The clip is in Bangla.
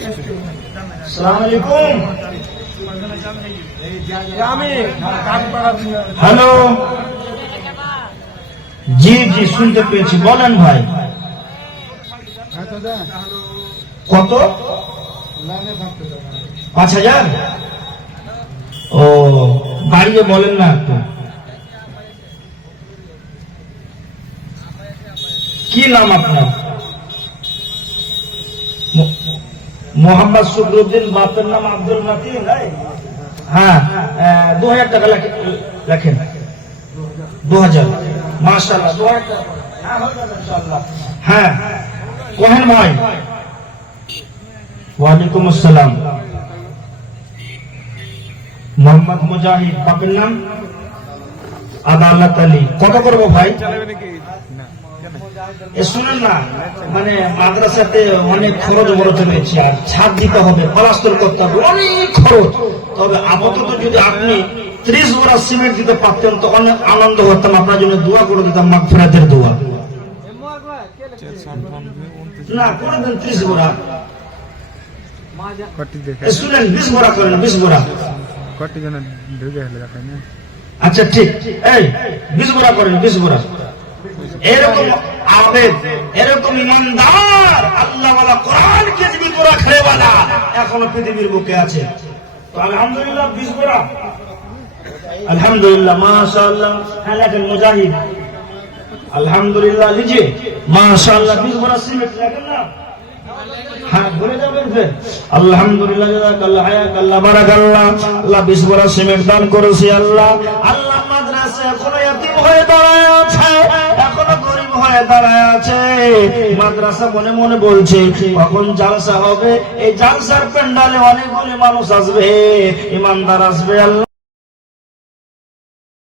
আসসালামু আলাইকুম। হ্যালো, জি জি শুনতে পেয়েছি, বলেন ভাই। কত? 5,000? ও, বাড়িতে বলেন না একটু। কি নাম আপনার? মোহাম্মদ শুকরুদ্দিন, বাপের নাম আব্দুল মতিন। হ্যাঁ, 2000 টাকা লেখেন। 2000, মাশাআল্লাহ, 2000 টাকা। হ্যাঁ, কোহেন ভাই। ওয়ালাইকুম আসসালাম। মোহাম্মদ মুজাহিদ, বাপের নাম আদালত আলী। কত করবো ভাই? শুনেন না, মানে মাদ্রাসাতে অনেক খরচ বরচ রয়েছে, আর ছাদ দিতে হবে, প্লাস্টার করতে হবে, অনেক খরচ। তবে আপাতত যদি আপনি 30 বোরা সিমেন্ট দিতে পারতেন তো অনেক আনন্দ হতাম, আপনার জন্য দোয়া করে দিতাম, মাগফিরাতের দোয়া। না করে দেন 30 বোরা। শুনেন, 20 বোরা করেন, 20 বোরা। আচ্ছা ঠিক, এই 20 বোরা করেন, 20 বোরা। এরকম আবেদ, এরকম ইমানদার, আল্লাহওয়ালা, কোরআনকে জীবিত রাখনেওয়ালা এখনো পৃথিবীর বুকে আছে। তো আলহামদুলিল্লাহ 20 বোরা, আলহামদুলিল্লাহ, মাশাআল্লাহ। হ্যাঁ লেখেন মুজাহিদ, আলহামদুলিল্লাহ, লিজিয়ে মাশাআল্লাহ 20 বোরা সিমেন্ট লেখেন না। হ্যাঁ বলে যাবেন ফের। আলহামদুলিল্লাহ, জাযাকাল্লাহ, হায়াকাল্লাহ, বারাকাল্লাহ। আল্লাহ 20 বোরা সিমেন্ট দান করেছে। আল্লাহ আল্লাহ মাদ্রাসা এখনো ইয়াতীম হয়ে দাঁড়ায় আছে, এখনো গরিব হয়ে দাঁড়ায় আছে। মাদ্রাসা মনে মনে বলছে কখন জালসা হবে, এই জালসার প্যান্ডালে অনেকগুলি মানুষ আসবে, ইমানদার আসবে। আল্লাহ